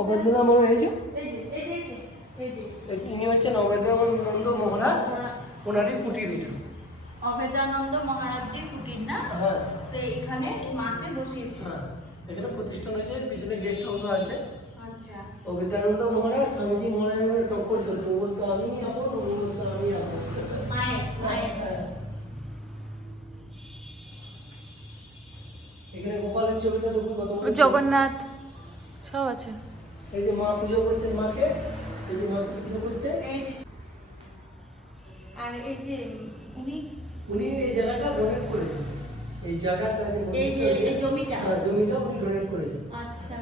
অভেদানন্দ মহারাজ ইনি হচ্ছেন অভেদানন্দ মহারাজ, ওনারই কুটির এটা। অভেদানন্দ মহারাজজির কুটির না? হ্যাঁ। তো এখানে মাকে বসিয়েছে। হ্যাঁ, এখানে প্রতিষ্ঠান হয়েছে, পিছনে গেস্ট হাউস আছে। আচ্ছা। অভেদানন্দ মহারাজ স্বামীজি মহারাজের টক্কর চলতো, বলতো আমি আপন, বলতো আমি আপন। এখানে গোপালের ছবিটা দেখুন কত, জগন্নাথ সব আছে। এই যে মা পুজো করছেন মাকে, এই যে মা পুজো করছে, আর এই যে উনি এই জায়গাটা ডোনেট করেছেন, এই জায়গাটা এই যে এই জমিটা উনি ডোনেট করেছেন। আচ্ছা,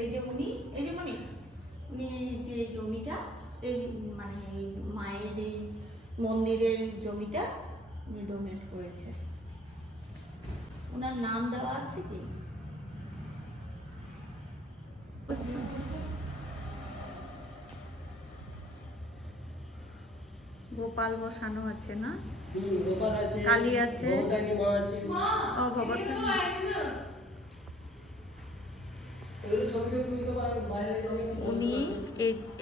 এই যে উনি যে জমিটা, এই মানে এই মায়ের এই মন্দিরের জমিটা উনি ডোনেট করেছে। ওনার নাম দেওয়া আছে কি? গোপাল বসানো আছে না? গোপাল আছে, কালী আছে, মা আছে। ও ভগবান। উনি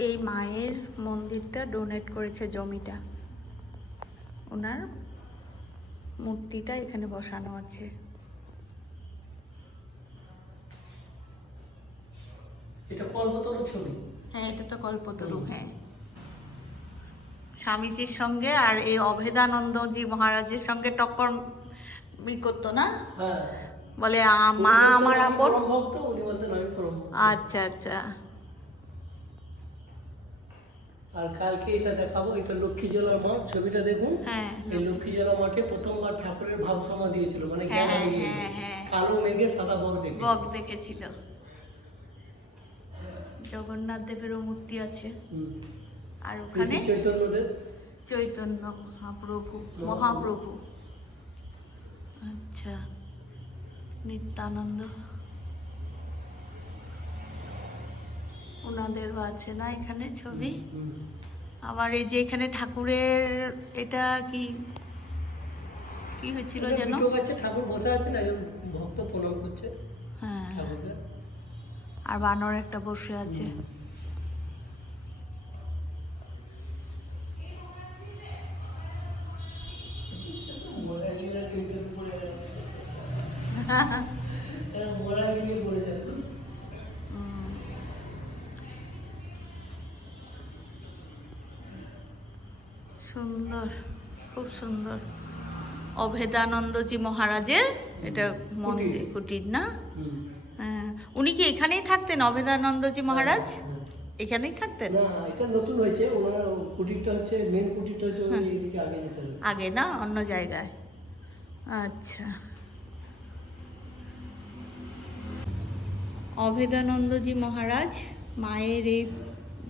এই মায়ের মন্দিরটা ডোনেট করেছে, জমিটা। ওনার মূর্তিটা এখানে বসানো আছে। এটা কল্পতরু ছবি। হ্যাঁ, এটা তো কল্পতরু। হ্যাঁ, স্বামীজির সঙ্গে আর এই অভেদানন্দজি মহারাজের সঙ্গে টক্কর করতো না? হ্যাঁ, বলে মা আমার আপন। ভক্ত, উনি বলতেন আমি পরম ভক্ত। আচ্ছা আচ্ছা। আর কালকে এটা দেখাবো, এটা লক্ষ্মী জলা মা, ছবিটা দেখুন। হ্যাঁ, এই লক্ষ্মী জলা মাকে প্রথমবার ঠাকুরের ভাব সমা দিয়েছিল, মানে হ্যাঁ জ্ঞান হ্যাঁ দিয়েছিল। হ্যাঁ, কালো মেঘে সাদা বক দেখে। বক দেখেছিল। জগন্নাথ দেবেরও মূর্তি আছে। আর ওখানে চৈতন্যদেব, চৈতন্য মহাপ্রভু। আচ্ছা, নিত্যানন্দ ওনাদেরও আছে না এখানে ছবি। আবার এই যে এখানে ঠাকুরের এটা কি হয়েছিল যেন? ঠাকুর বসে আছেন, একজন ভক্ত প্রণাম করছে। হ্যাঁ, ঠাকুরকে। আর বানর একটা বসে আছে। সুন্দর, খুব সুন্দর। অভেদানন্দজি মহারাজের এটা মন্দির, কুটির না? হ্যাঁ। উনি কি এখানেই থাকতেন, অভেদানন্দজি মহারাজ? এখানেই থাকতেন? না, এটা নতুন হয়েছে। ওনার কুটিরটা হচ্ছে, মেন কুটিরটা হচ্ছে ওই দিকে আগে যেতে হবে। আগে না, অন্য জায়গায়। আচ্ছা। অভেদানন্দজি মহারাজ মায়ের এই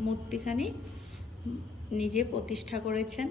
মূর্তিখানি নিজে প্রতিষ্ঠা করেছেন।